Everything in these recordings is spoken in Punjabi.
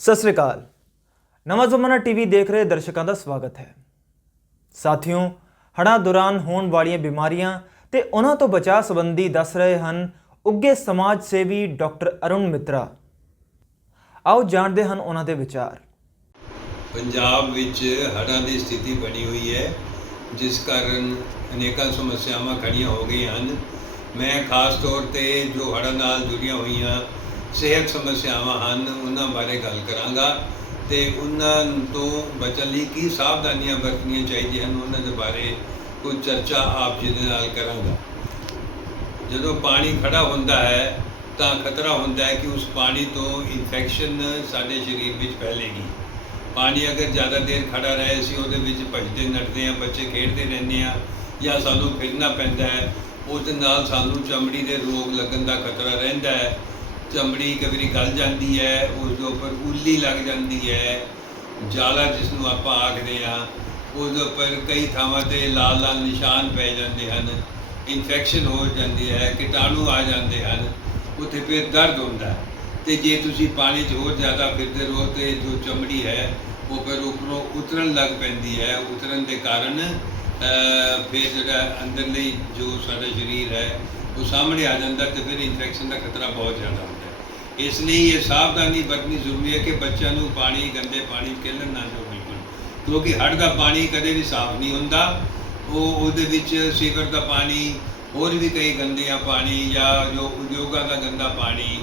ਸਤਿ ਸ੍ਰੀ ਅਕਾਲ। ਨਵਾਂ ਜ਼ਮਾਨਾ ਟੀਵੀ ਦੇਖ ਰਹੇ ਦਰਸ਼ਕਾਂ ਦਾ ਸਵਾਗਤ ਹੈ। ਸਾਥੀਓ, ਹੜ੍ਹਾਂ ਦੌਰਾਨ ਹੋਣ ਵਾਲੀਆਂ ਬਿਮਾਰੀਆਂ ਤੇ ਉਹਨਾਂ ਤੋਂ ਬਚਾਅ ਸੰਬੰਧੀ ਦੱਸ ਰਹੇ ਹਨ ਉੱਗੇ ਸਮਾਜ ਸੇਵੀ ਡਾਕਟਰ ਅਰੁਣ ਮਿੱਤਰਾ। ਆਓ ਜਾਣਦੇ ਹਨ ਉਹਨਾਂ ਦੇ ਵਿਚਾਰ। ਪੰਜਾਬ ਵਿੱਚ ਹੜ੍ਹਾਂ ਦੀ ਸਥਿਤੀ ਬਣੀ ਹੋਈ ਹੈ, ਜਿਸ ਕਾਰਨ ਅਨੇਕਾਂ ਸਮੱਸਿਆਵਾਂ ਖੜੀਆਂ ਹੋ ਗਈਆਂ ਹਨ। ਮੈਂ ਖਾਸ ਤੌਰ ਤੇ ਜੋ ਹੜ੍ਹਾਂ ਨਾਲ ਜੁੜੀਆਂ ਹੋਈਆਂ ਸਿਹਤ ਸਮੱਸਿਆਵਾਂ ਹਨ, ਉਹਨਾਂ ਬਾਰੇ ਗੱਲ ਕਰਾਂਗਾ ਤੇ ਉਹਨਾਂ ਤੋਂ ਬਚਣ ਲਈ ਕੀ ਸਾਵਧਾਨੀਆਂ ਵਰਤਣੀਆਂ ਚਾਹੀਦੀਆਂ ਹਨ, ਉਹਨਾਂ ਦੇ ਬਾਰੇ ਕੁਝ ਚਰਚਾ ਆਪ ਜੀ ਦੇ ਨਾਲ ਕਰਾਂਗਾ। ਜਦੋਂ ਪਾਣੀ ਖੜਾ ਹੁੰਦਾ ਹੈ, ਤਾਂ ਖਤਰਾ ਹੁੰਦਾ ਹੈ ਕਿ ਉਸ ਪਾਣੀ ਤੋਂ ਇਨਫੈਕਸ਼ਨ ਸਾਡੇ ਸਰੀਰ ਵਿੱਚ ਫੈਲੇਗੀ। ਪਾਣੀ ਅਗਰ ਜ਼ਿਆਦਾ ਦੇਰ ਖੜਾ ਰਹੇ, ਅਸੀਂ ਉਹਦੇ ਵਿੱਚ ਭੱਜਦੇ, ਨੱਠਦੇ ਹਾਂ, ਬੱਚੇ ਖੇਡਦੇ ਰਹਿੰਦੇ ਆ ਜਾਂ ਸਾਨੂੰ ਫਿਰਨਾ ਪੈਂਦਾ ਹੈ ਉਸ ਦੇ ਨਾਲ ਸਾਨੂੰ ਚਮੜੀ ਦੇ ਰੋਗ ਲੱਗਣ ਦਾ ਖਤਰਾ ਰਹਿੰਦਾ ਹੈ। ਚਮੜੀ ਕਬਰੀ ਗਲ ਜਾਂਦੀ ਹੈ ਉਸ ਦੇ ਉੱਪਰ ਉੱਲੀ ਲੱਗ ਜਾਂਦੀ ਹੈ, ਜਾਲਾ ਜਿਸ ਨੂੰ ਆਪਾਂ ਆਖਦੇ ਆ ਉਸ ਦੇ ਉੱਪਰ ਕਈ ਥਾਵਾਂ ਤੇ ਲਾਲ ਲਾਲ ਨਿਸ਼ਾਨ ਪੈ ਜਾਂਦੇ ਹਨ ਇਨਫੈਕਸ਼ਨ ਹੋ ਜਾਂਦੀ ਹੈ, ਕੀਟਾਣੂ ਆ ਜਾਂਦੇ ਹਨ, ਉੱਥੇ ਫਿਰ ਦਰਦ ਹੁੰਦਾ ਹੈ। ਤੇ ਜੇ ਤੁਸੀਂ ਪਾਣੀ 'ਚ ਹੋਰ ਜ਼ਿਆਦਾ ਫਿਰਦੇ ਰਹੋ ਤੇ ਜੋ ਚਮੜੀ ਹੈ, ਉਹ ਫਿਰ ਉੱਪਰੋਂ ਉਤਰਨ ਲੱਗ ਪੈਂਦੀ ਹੈ। ਉਤਰਨ ਦੇ ਕਾਰਨ ਫਿਰ ਜਿਹੜਾ ਅੰਦਰਲੀ ਜੋ ਸਾਡਾ ਸਰੀਰ ਹੈ ਉਹ ਸਾਹਮਣੇ ਆ ਜਾਂਦਾ ਤੇ ਫਿਰ ਇਨਫੈਕਸ਼ਨ ਦਾ ਖਤਰਾ ਬਹੁਤ ਜ਼ਿਆਦਾ ਹੁੰਦਾ ਹੈ। ਇਸ ਲਈ ਇਹ ਸਾਵਧਾਨੀ ਵਰਤਣੀ ਜ਼ਰੂਰੀ ਹੈ ਕਿ ਬੱਚਿਆਂ ਨੂੰ ਪਾਣੀ, ਗੰਦੇ ਪਾਣੀ 'ਚ ਨਾ ਦਿਓ ਬਿਲਕੁਲ। ਕਿਉਂਕਿ ਹੜ੍ਹ ਦਾ ਪਾਣੀ ਕਦੇ ਵੀ ਸਾਫ਼ ਨਹੀਂ ਹੁੰਦਾ। ਉਹ ਉਹਦੇ ਵਿੱਚ ਸੀਵਰ ਦਾ ਪਾਣੀ, ਹੋਰ ਵੀ ਕਈ ਗੰਦਿਆਂ ਪਾਣੀ ਜਾਂ ਜੋ ਉਦਯੋਗਾਂ ਦਾ ਗੰਦਾ ਪਾਣੀ,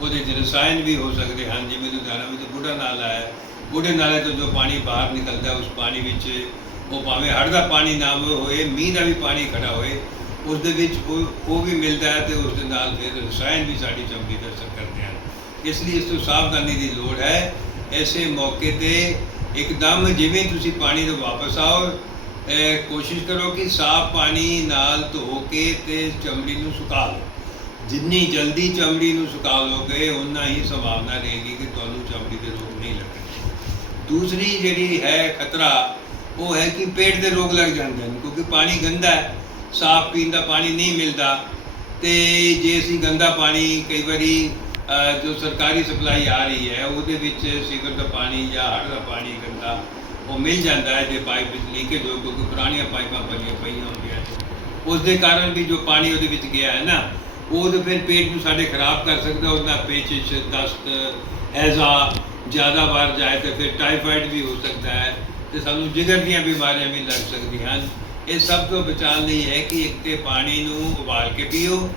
ਉਹਦੇ 'ਚ ਰਸਾਇਣ ਵੀ ਹੋ ਸਕਦੇ ਹਨ। ਜਿਵੇਂ ਲੁਧਿਆਣਾ ਵਿੱਚ ਬੁੱਢਾ ਨਾਲਾ ਹੈ। ਬੁੱਢੇ ਨਾਲੇ ਤੋਂ ਜੋ ਪਾਣੀ ਬਾਹਰ ਨਿਕਲਦਾ, ਉਸ ਪਾਣੀ ਵਿੱਚ ਉਹ ਭਾਵੇਂ ਹੜ੍ਹ ਦਾ ਪਾਣੀ ਨਾ ਹੋਏ, ਮੀਂਹ ਦਾ ਵੀ ਪਾਣੀ ਖੜਾ ਹੋਏ ਉਸ ਦੇ ਵਿੱਚ ਉਹ ਉਹ ਵੀ ਮਿਲਦਾ ਹੈ ਤੇ ਉਸ ਦੇ ਨਾਲ ਫਿਰ ਰਸਾਇਣ ਵੀ ਸਾਡੀ ਚਮੜੀ ਤੇ ਅਸਰ ਕਰਦੇ ਹਨ। ਇਸ ਲਈ ਇਸ ਤੋਂ ਸਾਵਧਾਨੀ ਦੀ ਲੋੜ ਹੈ। ਐਸੇ ਮੌਕੇ ਤੇ ਇੱਕਦਮ ਜਿਵੇਂ ਤੁਸੀਂ ਪਾਣੀ ਤੋਂ ਵਾਪਸ ਆਓ ਕੋਸ਼ਿਸ਼ ਕਰੋ ਕਿ ਸਾਫ਼ ਪਾਣੀ ਨਾਲ ਧੋ ਕੇ ਤੇ ਚਮੜੀ ਨੂੰ ਸੁਕਾ ਲਓ। ਜਿੰਨੀ ਜਲਦੀ ਚਮੜੀ ਨੂੰ ਸੁਕਾ ਲੋਗੇ ਉਨਾ ਹੀ ਸੰਭਾਵਨਾ ਰਹੇਗੀ ਕਿ ਤੁਹਾਨੂੰ ਚਮੜੀ ਦੇ ਰੋਗ ਨਹੀਂ ਲੱਗਣਗੇ। ਦੂਸਰੀ ਜਿਹੜੀ ਹੈ ਖਤਰਾ, ਉਹ ਹੈ ਕਿ ਪੇਟ ਦੇ ਰੋਗ ਲੱਗ ਜਾਂਦੇ ਹਨ, ਕਿਉਂਕਿ ਪਾਣੀ ਗੰਦਾ ਹੈ। ਸਾਫ਼ ਪੀਣ ਦਾ ਪਾਣੀ ਨਹੀਂ ਮਿਲਦਾ ਤੇ ਜੇ ਅਸੀਂ ਗੰਦਾ ਪਾਣੀ ਕਈ ਵਾਰੀ ਜੋ ਸਰਕਾਰੀ ਸਪਲਾਈ ਆ ਰਹੀ ਹੈ, ਉਹਦੇ ਵਿੱਚ ਸੀਵਰ ਦਾ ਪਾਣੀ ਜਾਂ ਹੜ੍ਹ ਦਾ ਪਾਣੀ ਗੰਦਾ ਉਹ ਮਿਲ ਜਾਂਦਾ ਹੈ, ਜੇ ਪਾਈਪ ਵਿੱਚ ਲੀਕੇਜ ਹੋ ਕਿਉਂਕਿ ਪੁਰਾਣੀਆਂ ਪਾਈਪਾਂ ਬਣੀਆਂ ਪਈਆਂ ਹੁੰਦੀਆਂ ਨੇ। ਉਸ ਦੇ ਕਾਰਨ ਵੀ ਜੋ ਪਾਣੀ ਉਹਦੇ ਵਿੱਚ ਗਿਆ ਹੈ ਨਾ, ਉਹ ਤਾਂ ਫਿਰ ਪੇਟ ਨੂੰ ਸਾਡੇ ਖਰਾਬ ਕਰ ਸਕਦਾ, ਉਹਦਾ ਨਾਲ ਪੇਚਿਸ਼, ਦਸਤ ਹੈਜ਼ਾ ਜ਼ਿਆਦਾ ਵਾਰ ਜਾਏ ਤਾਂ ਫਿਰ ਟਾਈਫਾਇਡ ਵੀ ਹੋ ਸਕਦਾ ਹੈ ਤੇ ਸਾਨੂੰ ਜਿਗਰ ਦੀਆਂ ਬਿਮਾਰੀਆਂ ਵੀ ਲੱਗ ਸਕਦੀਆਂ ਹਨ। ਇਹ ਸਭ ਤੋਂ ਬਚਾਉਣ ਲਈ ਹੈ ਕਿ ਇੱਕ ਤੇ ਪਾਣੀ ਨੂੰ ਉਬਾਲ ਕੇ ਪੀਓ।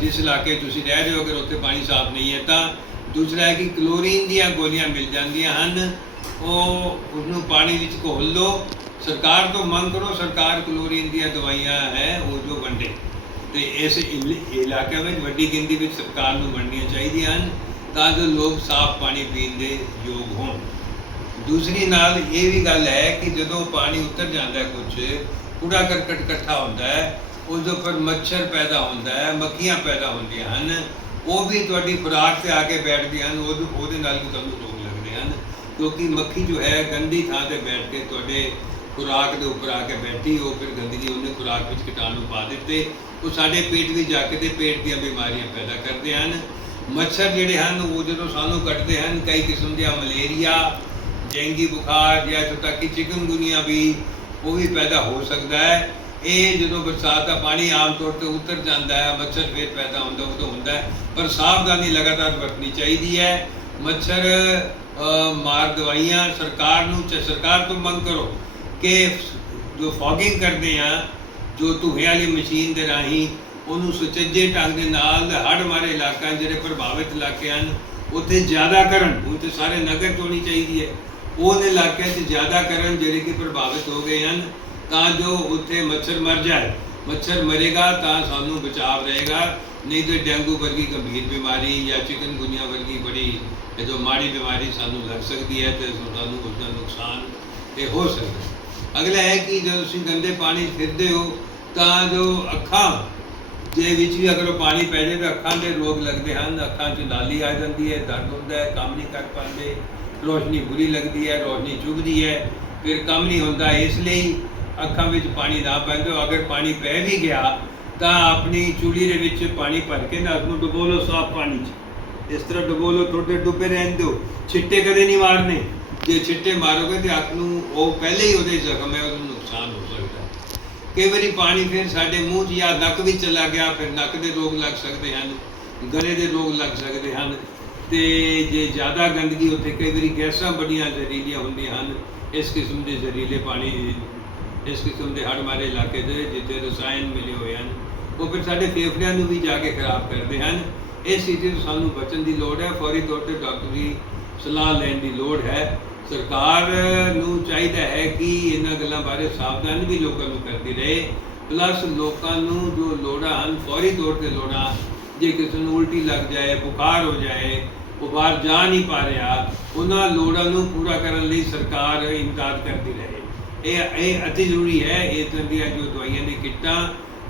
ਜਿਸ ਇਲਾਕੇ ਤੁਸੀਂ ਰਹਿ ਰਹੇ ਹੋ, ਅਗਰ ਉੱਥੇ ਪਾਣੀ ਸਾਫ਼ ਨਹੀਂ ਹੈ ਤਾਂ। ਦੂਸਰਾ ਹੈ ਕਿ ਕਲੋਰੀਨ ਦੀਆਂ ਗੋਲੀਆਂ ਮਿਲ ਜਾਂਦੀਆਂ ਹਨ। ਉਹ ਉਹਨੂੰ ਪਾਣੀ ਵਿੱਚ ਘੋਲ ਲਓ। ਸਰਕਾਰ ਤੋਂ ਮੰਗ ਕਰੋ, ਸਰਕਾਰ ਕਲੋਰੀਨ ਦੀਆਂ ਦਵਾਈਆਂ ਹੈ, ਉਹ ਜੋ ਵੰਡੇ। ਤੇ ਇਸ ਇਲ- ਇਲਾਕੇ ਵਿੱਚ ਵੱਡੀ ਗਿਣਤੀ ਵਿੱਚ ਸਰਕਾਰ ਨੂੰ ਵੰਡਣੀਆਂ ਚਾਹੀਦੀਆਂ ਹਨ, ਤਾਂ ਜੋ ਲੋਕ ਸਾਫ਼ ਪਾਣੀ ਪੀਣ ਦੇ ਯੋਗ ਹੋਣ। ਦੂਸਰੀ ਨਾਲ ਇਹ ਵੀ ਗੱਲ ਹੈ ਕਿ ਜਦੋਂ ਪਾਣੀ ਉਤਰ ਜਾਂਦਾ ਹੈ ਕੁਝ ਕੂੜਾ ਕਰਕਟ ਇਕੱਠਾ ਹੁੰਦਾ ਹੈ ਉਸ ਦੇ ਉੱਪਰ ਮੱਛਰ ਪੈਦਾ ਹੁੰਦਾ ਹੈ, ਮੱਖੀਆਂ ਪੈਦਾ ਹੁੰਦੀਆਂ ਹਨ, ਉਹ ਵੀ ਤੁਹਾਡੀ ਖੁਰਾਕ ਤੇ ਆ ਕੇ ਬੈਠਦੀਆਂ ਹਨ, ਉਹ ਉਹਦੇ ਨਾਲ ਵੀ ਤੁਹਾਨੂੰ ਰੋਗ ਲੱਗਦੇ ਹਨ, ਕਿਉਂਕਿ ਮੱਖੀ ਜੋ ਹੈ ਗੰਦੀ ਥਾਂ ਤੇ ਬੈਠ ਕੇ ਤੁਹਾਡੇ ਖੁਰਾਕ ਦੇ ਉੱਪਰ ਆ ਕੇ ਬੈਠੀ, ਉਹ ਫਿਰ ਗੰਦਗੀ ਉਹਨੇ ਖੁਰਾਕ ਵਿੱਚ ਕੀਟਾਣੂ ਪਾ ਦਿੱਤੇ, ਉਹ ਸਾਡੇ ਪੇਟ ਵਿੱਚ ਜਾ ਕੇ ਤੇ ਪੇਟ ਦੀਆਂ ਬਿਮਾਰੀਆਂ ਪੈਦਾ ਕਰਦੇ ਹਨ। ਮੱਛਰ ਜਿਹੜੇ ਹਨ, ਉਹ ਜਦੋਂ ਸਾਨੂੰ ਕੱਟਦੇ ਹਨ, ਕਈ ਕਿਸਮ ਦੀਆਂ ਮਲੇਰੀਆ ਡੇਂਗੀ ਬੁਖਾਰ ਜਾਂ ਇੱਥੋਂ ਤੱਕ ਕਿ ਚਿਕਨਗੁਨੀਆ ਵੀ ਉਹ ਵੀ ਪੈਦਾ ਹੋ ਸਕਦਾ ਹੈ। ਇਹ ਜਦੋਂ ਬਰਸਾਤ ਦਾ ਪਾਣੀ ਆਮ ਤੌਰ ਤੇ ਉਤਰ ਜਾਂਦਾ ਹੈ, ਮੱਛਰ ਫੇਰ ਪੈਦਾ ਹੁੰਦਾ, ਉਦੋਂ ਹੁੰਦਾ ਹੈ। ਪਰ ਸਾਵਧਾਨੀ ਲਗਾਤਾਰ ਵਰਤਣੀ ਚਾਹੀਦੀ ਹੈ। ਮੱਛਰ ਮਾਰ ਦਵਾਈਆਂ ਸਰਕਾਰ ਨੂੰ ਚ- ਸਰਕਾਰ ਤੋਂ ਮੰਗ ਕਰੋ ਕਿ ਜੋ ਫੌਗਿੰਗ ਕਰਦੇ ਆ, ਜੋ ਧੂਏ ਵਾਲੀ ਮਸ਼ੀਨ ਦੇ ਰਾਹੀਂ ਉਹਨੂੰ ਸੁਚੱਜੇ ਢੰਗ ਦੇ ਨਾਲ ਹੜ੍ਹ ਮਾਰੇ ਇਲਾਕਾ ਜਿਹੜੇ ਪ੍ਰਭਾਵਿਤ ਇਲਾਕੇ ਹਨ, ਉੱਥੇ ਜ਼ਿਆਦਾ ਕਰਨ ਉਹ ਤੇ ਸਾਰੇ ਨਗਰ ਚ ਹੋਣੀ ਚਾਹੀਦੀ ਹੈ। ਉਹਨੇ ਇਲਾਕਿਆਂ 'ਚ ਜ਼ਿਆਦਾ ਕਰਨ ਜਿਹੜੇ ਕਿ ਪ੍ਰਭਾਵਿਤ ਹੋ ਗਏ ਹਨ, ਤਾਂ ਜੋ ਉੱਥੇ ਮੱਛਰ ਮਰ ਜਾਏ। ਮੱਛਰ ਮਰੇਗਾ ਤਾਂ ਸਾਨੂੰ ਬਚਾਅ ਰਹੇਗਾ, ਨਹੀਂ ਤੇ ਡੇਂਗੂ ਵਰਗੀ ਗੰਭੀਰ ਬਿਮਾਰੀ ਜਾਂ ਚਿਕਨਗੁਨੀਆ ਵਰਗੀ ਬੜੀ, ਇਹ ਜੋ ਮਾੜੀ ਬਿਮਾਰੀ ਸਾਨੂੰ ਲੱਗ ਸਕਦੀ ਹੈ ਤੇ ਸਾਨੂੰ ਉਸ ਦਾ ਨੁਕਸਾਨ ਇਹ ਹੋ ਸਕਦਾ ਅਗਲਾ ਹੈ ਕਿ ਜਦੋਂ ਤੁਸੀਂ ਗੰਦੇ ਪਾਣੀ 'ਚ ਫਿਰਦੇ ਹੋ, ਤਾਂ ਜੋ ਅੱਖਾਂ ਦੇ ਵਿੱਚ ਵੀ ਅਗਰ ਉਹ ਪਾਣੀ ਪੈ ਜਾਵੇ, ਤਾਂ ਅੱਖਾਂ ਦੇ ਰੋਗ ਲੱਗਦੇ ਹਨ, ਅੱਖਾਂ 'ਚ ਲਾਲੀ ਆ ਜਾਂਦੀ ਹੈ, ਦਰਦ ਹੁੰਦਾ ਹੈ, ਕੰਮ ਨਹੀਂ ਕਰ ਪਾਉਂਦੇ ਰੋਸ਼ਨੀ ਬੁਰੀ ਲੱਗਦੀ ਹੈ, ਰੋਸ਼ਨੀ ਚੁਭਦੀ ਹੈ, ਫਿਰ ਕੰਮ ਨਹੀਂ ਹੁੰਦਾ। ਇਸ ਲਈ ਅੱਖਾਂ ਵਿੱਚ ਪਾਣੀ ਨਾ ਪੈਂਦੇ ਹੋ ਅਗਰ ਪਾਣੀ ਪੈ ਵੀ ਗਿਆ, ਤਾਂ ਆਪਣੀ ਚੂੜੀ ਦੇ ਵਿੱਚ ਪਾਣੀ ਭਰ ਕੇ ਨਾ ਉਸ ਨੂੰ ਡੁਬੋ ਲਓ ਸਾਫ਼ ਪਾਣੀ 'ਚ। ਇਸ ਤਰ੍ਹਾਂ ਡੁਬੋ ਲਓ ਥੋੜੇ ਡੁੱਬੇ ਰਹਿਣ ਦਿਓ। ਛਿੱਟੇ ਕਦੇ ਨਹੀਂ ਮਾਰਨੇ। ਜੇ ਛਿੱਟੇ ਮਾਰੋਗੇ ਤੇ ਅੱਖ ਨੂੰ ਉਹ ਪਹਿਲੇ ਹੀ ਉਹਦੇ ਜ਼ਖਮ ਹੈ, ਉਹਨੂੰ ਨੁਕਸਾਨ ਹੋ ਸਕਦਾ ਕਈ ਵਾਰੀ ਪਾਣੀ ਫਿਰ ਸਾਡੇ ਮੂੰਹ 'ਚ ਜਾਂ ਨੱਕ ਵੀ ਚਲਾ ਗਿਆ, ਫਿਰ ਨੱਕ ਦੇ ਰੋਗ ਲੱਗ ਸਕਦੇ ਹਨ, ਗਲੇ ਦੇ ਰੋਗ ਲੱਗ ਸਕਦੇ ਹਨ। ਤੇ ਜੇ ਜ਼ਿਆਦਾ ਗੰਦਗੀ ਉੱਥੇ ਕਈ ਵਾਰੀ ਗੈਸਾਂ ਬੜੀਆਂ ਜ਼ਹਿਰੀਲੀਆਂ ਹੁੰਦੀਆਂ ਹਨ, ਇਸ ਕਿਸਮ ਦੇ ਜ਼ਹਿਰੀਲੇ ਪਾਣੀ, ਇਸ ਕਿਸਮ ਦੇ ਹੜ੍ਹ ਮਾਰੇ ਇਲਾਕੇ ਦੇ ਜਿੱਥੇ ਰਸਾਇਣ ਮਿਲੇ ਹੋਏ ਹਨ, ਉਹ ਫਿਰ ਸਾਡੇ ਫੇਫੜਿਆਂ ਨੂੰ ਵੀ ਜਾ ਕੇ ਖਰਾਬ ਕਰਦੇ ਹਨ। ਇਸ ਚੀਜ਼ ਤੋਂ ਸਾਨੂੰ ਬਚਣ ਦੀ ਲੋੜ ਹੈ, ਫੌਰੀ ਤੌਰ ਤੇ ਡਾਕਟਰ ਦੀ ਸਲਾਹ ਲੈਣ ਦੀ ਲੋੜ ਹੈ। ਸਰਕਾਰ ਨੂੰ ਚਾਹੀਦਾ ਹੈ ਕਿ ਇਹਨਾਂ ਗੱਲਾਂ ਬਾਰੇ ਸਾਵਧਾਨ ਵੀ ਲੋਕਾਂ ਨੂੰ ਕਰਦੀ ਰਹੇ, ਪਲੱਸ ਲੋਕਾਂ ਨੂੰ ਜੋ ਲੋੜਾਂ ਹਨ, ਫੌਰੀ ਤੌਰ ਤੇ ਲੋੜਾਂ ਜੇ ਕਿਸੇ ਨੂੰ ਉਲਟੀ ਲੱਗ ਜਾਏ, ਬੁਖਾਰ ਹੋ ਜਾਏ, ਉਹ ਬਾਹਰ ਜਾ ਨਹੀਂ ਪਾ ਰਿਹਾ, ਉਹਨਾਂ ਲੋੜਾਂ ਨੂੰ ਪੂਰਾ ਕਰਨ ਲਈ ਸਰਕਾਰ ਇਮਦਾਦ ਕਰਦੀ ਰਹੇ। ਇਹ ਇਹ ਅਤੀ ਜ਼ਰੂਰੀ ਹੈ, ਇਹ ਤਰ੍ਹਾਂ ਦੀਆਂ ਜੋ ਦਵਾਈਆਂ ਦੀ ਕਿੱਟਾਂ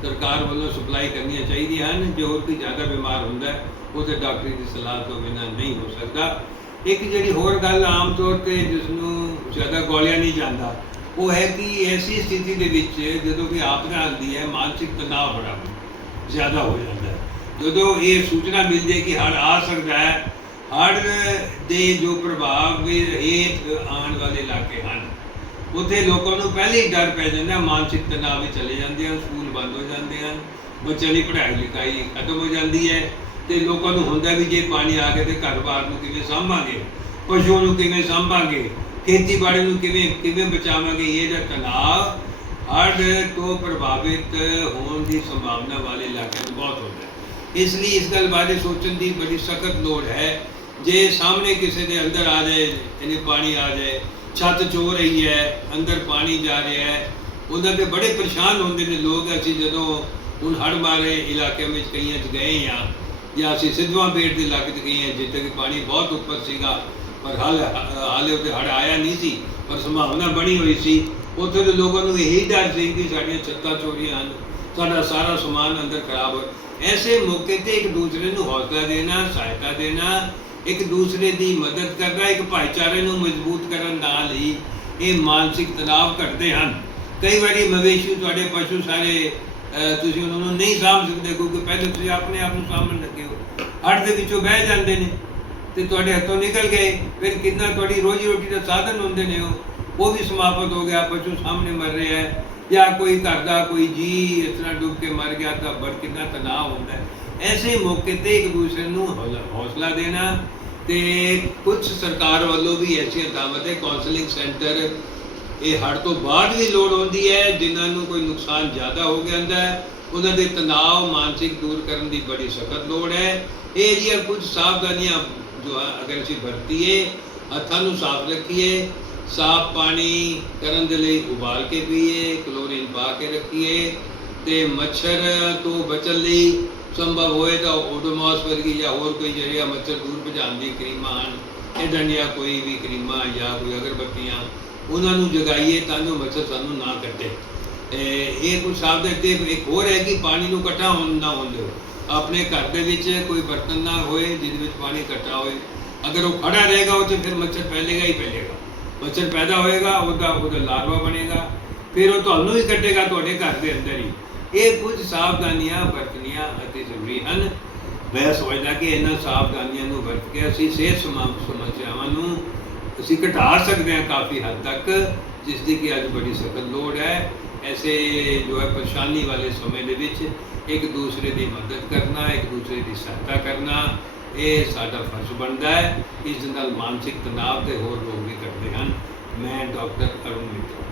ਸਰਕਾਰ ਵੱਲੋਂ ਸਪਲਾਈ ਕਰਨੀਆਂ ਚਾਹੀਦੀਆਂ ਹਨ, ਜੋ ਹੋਰ ਕੋਈ ਜ਼ਿਆਦਾ ਬਿਮਾਰ ਹੁੰਦਾ ਹੈ ਉਹ ਤੇ ਡਾਕਟਰੀ ਦੀ ਸਲਾਹ ਤੋਂ ਬਿਨਾਂ ਨਹੀਂ ਹੋ ਸਕਦਾ। ਇੱਕ ਜਿਹੜੀ ਹੋਰ ਗੱਲ ਆਮ ਤੌਰ ਤੇ ਜਿਸ ਨੂੰ ਜ਼ਿਆਦਾ ਗੋਲਿਆ ਨਹੀਂ ਜਾਂਦਾ, ਉਹ ਹੈ ਕਿ ਐਸੀ ਸਥਿਤੀ ਦੇ ਵਿੱਚ ਜਦੋਂ ਕਿ ਆਪਦਾ ਆਉਂਦੀ ਹੈ, ਮਾਨਸਿਕ ਤਣਾਅ ਬੜਾ ਜ਼ਿਆਦਾ ਹੋ ਜਾਂਦਾ। ਜਦੋਂ ਇਹ ਸੂਚਨਾ ਮਿਲ ਹੈ ਕਿ ਹੜ੍ਹ ਆ ਸਕਦਾ ਹੈ, ਹੜ੍ਹ ਦੇ ਜੋ ਪ੍ਰਭਾਵ ਇਹ ਆਉਣ ਵਾਲੇ ਇਲਾਕੇ ਹਨ, ਉੱਥੇ ਲੋਕਾਂ ਨੂੰ ਪਹਿਲੇ ਹੀ ਡਰ ਪੈ ਜਾਂਦਾ, ਮਾਨਸਿਕ ਤਣਾਅ ਵਿੱਚ ਚਲੇ ਜਾਂਦੇ ਹਨ, ਸਕੂਲ ਬੰਦ ਹੋ ਜਾਂਦੇ ਹਨ, ਬੱਚਿਆਂ ਦੀ ਪੜ੍ਹਾਈ ਲਿਖਾਈ ਖਤਮ ਹੋ ਜਾਂਦੀ ਹੈ ਤੇ ਲੋਕਾਂ ਨੂੰ ਹੁੰਦਾ ਵੀ ਜੇ ਪਾਣੀ ਆ ਗਿਆ ਤੇ ਘਰ-ਬਾਰ ਨੂੰ ਕਿਵੇਂ ਸੰਭਾਂਗੇ, ਪਸ਼ੂਆਂ ਨੂੰ ਕਿਵੇਂ ਸੰਭਾਂਗੇ, ਖੇਤੀਬਾੜੀ ਨੂੰ ਕਿਵੇਂ ਕਿਵੇਂ ਬਚਾਵਾਂਗੇ, ਇਹ ਜਿਹੜਾ ਤਣਾਅ ਹੜ੍ਹ ਤੋਂ ਪ੍ਰਭਾਵਿਤ ਹੋਣ ਦੀ ਸੰਭਾਵਨਾ ਵਾਲੇ ਇਲਾਕਿਆਂ ਨੂੰ ਬਹੁਤ ਹੁੰਦਾ ਹੈ। ਇਸ ਲਈ ਇਸ ਗੱਲ ਬਾਰੇ ਸੋਚਣ ਦੀ ਬੜੀ ਸਖਤ ਲੋੜ ਹੈ। ਜੇ ਸਾਹਮਣੇ ਕਿਸੇ ਦੇ ਅੰਦਰ ਆ ਜਾਏ ਇਹਨੇ ਪਾਣੀ ਆ ਜਾਏ, ਛੱਤ ਚੋ ਰਹੀ ਹੈ, ਅੰਦਰ ਪਾਣੀ ਜਾ ਰਿਹਾ ਹੈ, ਉਹਨਾਂ ਦੇ ਬੜੇ ਪਰੇਸ਼ਾਨ ਹੁੰਦੇ ਨੇ ਲੋਕ। ਅਸੀਂ ਜਦੋਂ ਹੁਣ ਹੜ੍ਹ ਮਾਰੇ ਇਲਾਕਿਆਂ ਵਿੱਚ ਕਈਆਂ 'ਚ ਗਏ ਆ ਜਾਂ ਅਸੀਂ ਸਿੱਧਵਾਂ ਬੇਟ ਦੇ ਇਲਾਕੇ 'ਚ ਗਏ ਆ ਜਿੱਥੇ ਕਿ ਪਾਣੀ ਬਹੁਤ ਉੱਪਰ ਸੀਗਾ, ਪਰ ਹਾਲ, ਹਾਲੇ ਉੱਤੇ ਹੜ੍ਹ ਆਇਆ ਨਹੀਂ ਸੀ, ਪਰ ਸੰਭਾਵਨਾ ਬਣੀ ਹੋਈ ਸੀ। ਉੱਥੇ ਦੇ ਲੋਕਾਂ ਨੂੰ ਇਹੀ ਡਰ ਸੀ ਕਿ ਸਾਡੀਆਂ ਛੱਤਾਂ ਚੋਰੀਆਂ ਹਨ। ਤੁਹਾਡਾ ਸਾਰਾ ਸਮਾਨ ਅੰਦਰ ਖਰਾਬ ਹੋ ਐਸੇ ਮੌਕੇ ਤੇ ਇੱਕ ਦੂਸਰੇ ਨੂੰ ਹੌਸਲਾ ਦੇਣਾ, ਸਹਾਇਤਾ ਦੇਣਾ, ਇੱਕ ਦੂਸਰੇ ਦੀ ਮਦਦ ਕਰਨਾ, ਇੱਕ ਭਾਈਚਾਰੇ ਨੂੰ ਮਜ਼ਬੂਤ ਕਰਨ ਨਾਲ ਹੀ ਇਹ ਮਾਨਸਿਕ ਤਣਾਅ ਘਟਦੇ ਹਨ। ਕਈ ਵਾਰੀ ਮਵੇਸ਼ੀ ਤੁਹਾਡੇ ਪਸ਼ੂ ਸਾਰੇ ਤੁਸੀਂ ਉਹਨਾਂ ਨੂੰ ਨਹੀਂ ਸਾਂਭ ਸਕਦੇ ਕਿਉਂਕਿ ਪਹਿਲੇ ਤੁਸੀਂ ਆਪਣੇ ਆਪ ਨੂੰ ਸਾਂਭਣ ਲੱਗੇ ਹੋ। ਹੱਟ ਦੇ ਵਿੱਚੋਂ ਬਹਿ ਜਾਂਦੇ ਨੇ ਤੇ ਤੁਹਾਡੇ ਹੱਥੋਂ ਨਿਕਲ ਗਏ, ਫਿਰ ਕਿੰਨਾ ਤੁਹਾਡੀ ਰੋਜੀ ਰੋਟੀ ਦਾ ਸਾਧਨ ਹੁੰਦੇ ਨੇ ਉਹ। ਉਹ ਵੀ ਸਮਾਪਤ ਹੋ ਗਿਆ, ਪਸ਼ੂ ਸਾਹਮਣੇ ਮਰ ਰਿਹਾ ਹੈ। ਜਾਂ ਕੋਈ ਘਰ ਦਾ ਕੋਈ ਜੀ ਇਸ ਤਰ੍ਹਾਂ ਡੁੱਬ ਕੇ ਮਰ ਗਿਆ ਤਾਂ ਬੜ ਕਿੰਨਾ ਤਣਾਅ ਹੁੰਦਾ ਹੈ। ਐਸੇ ਮੌਕੇ ਤੇ ਇੱਕ ਦੂਸਰੇ ਨੂੰ ਹੌਸਲਾ- ਹੌਸਲਾ ਦੇਣਾ ਤੇ ਕੁਝ ਸਰਕਾਰ ਵੱਲੋਂ ਵੀ ਐਸੀਆਂ ਥਾਵਾਂ ਤੇ ਕਾਉਂਸਲਿੰਗ ਸੈਂਟਰ ਇਹ ਹੜ੍ਹ ਤੋਂ ਬਾਅਦ ਵੀ ਲੋੜ ਹੁੰਦੀ ਹੈ, ਜਿਨ੍ਹਾਂ ਨੂੰ ਕੋਈ ਨੁਕਸਾਨ ਜ਼ਿਆਦਾ ਹੋ ਗਿਆ ਹੁੰਦਾ ਹੈ, ਉਹਨਾਂ ਦੇ ਤਣਾਅ ਮਾਨਸਿਕ ਦੂਰ ਕਰਨ ਦੀ ਬੜੀ ਸਖਤ ਲੋੜ ਹੈ। ਇਹ ਜਿਹੀਆਂ ਕੁਝ ਸਾਵਧਾਨੀਆਂ ਜੋ ਅਗਰ ਅਸੀਂ ਵਰਤੀਏ, ਹੱਥਾਂ ਨੂੰ ਸਾਫ਼ ਰੱਖੀਏ ਸਾਫ਼ ਪਾਣੀ ਕਰਨ ਦੇ ਲਈ ਉਬਾਲ ਕੇ ਪੀਏ, ਕਲੋਰੀਨ ਪਾ ਕੇ ਰੱਖੀਏ ਤੇ ਮੱਛਰ ਤੋਂ ਬਚਣ ਲਈ ਸੰਭਵ ਹੋਏ ਤਾਂ ਓਡੋਮੋਸ ਵਰਗੀ ਜਾਂ ਹੋਰ ਕੋਈ ਜਿਹੜੀਆਂ ਮੱਛਰ ਦੂਰ ਭਜਾਉਣ ਦੀ ਕਰੀਮਾਂ ਹਨ ਇਦਾਂ ਦੀਆਂ ਕੋਈ ਵੀ ਕਰੀਮਾਂ ਜਾਂ ਕੋਈ ਅਗਰਬੱਤੀਆਂ, ਉਹਨਾਂ ਨੂੰ ਜਗਾਈਏ ਤਾਂ ਜੋ ਮੱਛਰ ਸਾਨੂੰ ਨਾ ਕੱਟੇ। ਇਹ ਇਹ ਕੁਝ ਸਾਵਧਾਨ ਤੇ ਇੱਕ ਹੋਰ ਹੈ ਕਿ ਪਾਣੀ ਨੂੰ ਇਕੱਠਾ ਹੋਣ ਨਾ ਹੋਣ ਦਿਓ। ਆਪਣੇ ਘਰ ਦੇ ਵਿੱਚ ਕੋਈ ਬਰਤਨ ਨਾ ਹੋਏ, ਜਿਹਦੇ ਵਿੱਚ ਪਾਣੀ ਇਕੱਠਾ ਹੋਏ। ਅਗਰ ਉਹ ਖੜਾ ਰਹੇਗਾ, ਉਹ 'ਚ ਫਿਰ ਮੱਛਰ ਫੈਲੇਗਾ ਹੀ ਫੈਲੇਗਾ। ਮੱਛਰ ਪੈਦਾ ਹੋਏਗਾ, ਉਹਦਾ ਉਹਦਾ ਲਾਰਵਾ ਬਣੇਗਾ, ਫਿਰ ਉਹ ਤੁਹਾਨੂੰ ਵੀ ਕੱਟੇਗਾ ਤੁਹਾਡੇ ਘਰ ਦੇ ਅੰਦਰ ਹੀ। ਇਹ ਕੁਝ ਸਾਵਧਾਨੀਆਂ ਵਰਤਣੀਆਂ ਅਤੇ ਜ਼ਰੂਰੀ ਹਨ। ਮੈਂ ਸੋਚਦਾ ਕਿ ਇਹਨਾਂ ਸਾਵਧਾਨੀਆਂ ਨੂੰ ਵਰਤ ਕੇ ਅਸੀਂ ਸਿਹਤ ਸਮਾ- ਸਮੱਸਿਆਵਾਂ ਨੂੰ ਅਸੀਂ ਘਟਾ ਸਕਦੇ ਹਾਂ ਕਾਫੀ ਹੱਦ ਤੱਕ, ਜਿਸ ਦੀ ਕਿ ਅੱਜ ਬੜੀ ਸਖਤ ਲੋੜ ਹੈ। ਐਸੇ ਜੋ ਹੈ ਪਰੇਸ਼ਾਨੀ ਵਾਲੇ ਸਮੇਂ ਦੇ ਵਿੱਚ ਇੱਕ ਦੂਸਰੇ ਦੀ ਮਦਦ ਕਰਨਾ, ਇੱਕ ਦੂਸਰੇ ਦੀ ਸਹਾਇਤਾ ਕਰਨਾ ਇਹ ਸਾਡਾ ਫਰਜ਼ ਬਣਦਾ ਹੈ। ਇਸ ਨਾਲ ਮਾਨਸਿਕ ਤਣਾਅ ਤੇ ਹੋਰ ਰੋਗ ਵੀ ਘਟਦੇ ਹਨ। ਮੈਂ ਡਾਕਟਰ ਅਰੁਣ ਮਿੱਤਲ।